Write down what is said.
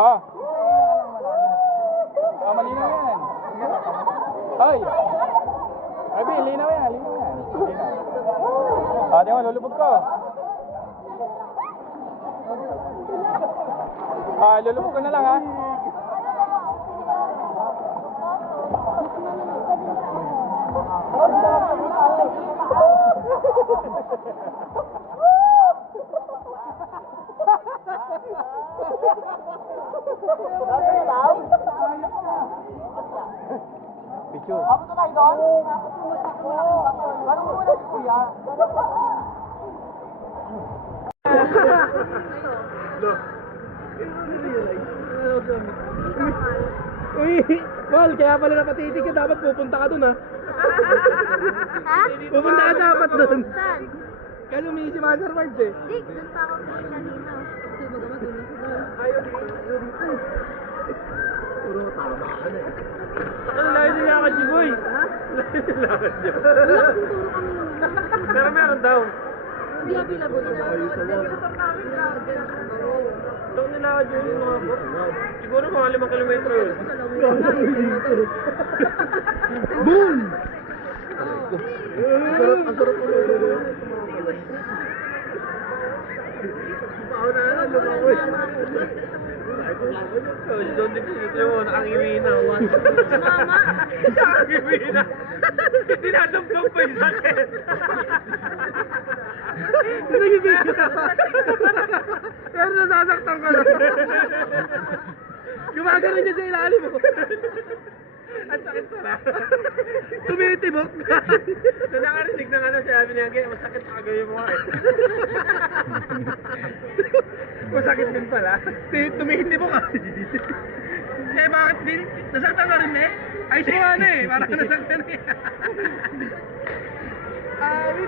Ah. Ah, malinaw yan. Ay. Ay, linaw yan, linaw yan. Linaw. Ah, di mo, lulubog ko. Ah, lulubog ko na lang, ha. Picture. Ako na tayo doon? Parang mo na si Kuya. Uy, Paul, kaya pala napatitig ka, dapat pupunta ka dun, ha? Ha? Pupunta ka dapat dun. Saan? Kaya lumihi si Master Vibes, eh. Di, dun pa ako kanina. Puro tama ka na, eh. Ano lahat nila ka, Jiboy? Ha? Lahat nila ka, Jiboy. Pero meron daw. Hindi available na. Ito nila ka, Jiboy, mga bot. Siguro mga 5 kilometro yun. Boom! Ang sarap ulit. Lumawi. Si John Dick Sitio mo, nakangiwi na. Mama! Nakangiwi na. Dinadamdam pa yung sakit. Nagigil ka. Pero nasasaktan ka na. Gumagano niya sa ilalim mo. Ang sakit pala. Tumitibok. Doon nakarinig ng ano, sabi niya, masakit sa kagawin mo eh. Masakit din pala. Tumitibok ka. Eh bakit din? Nasaktan ka rin eh? Ay siya ano eh, parang nasaktan eh. Ay.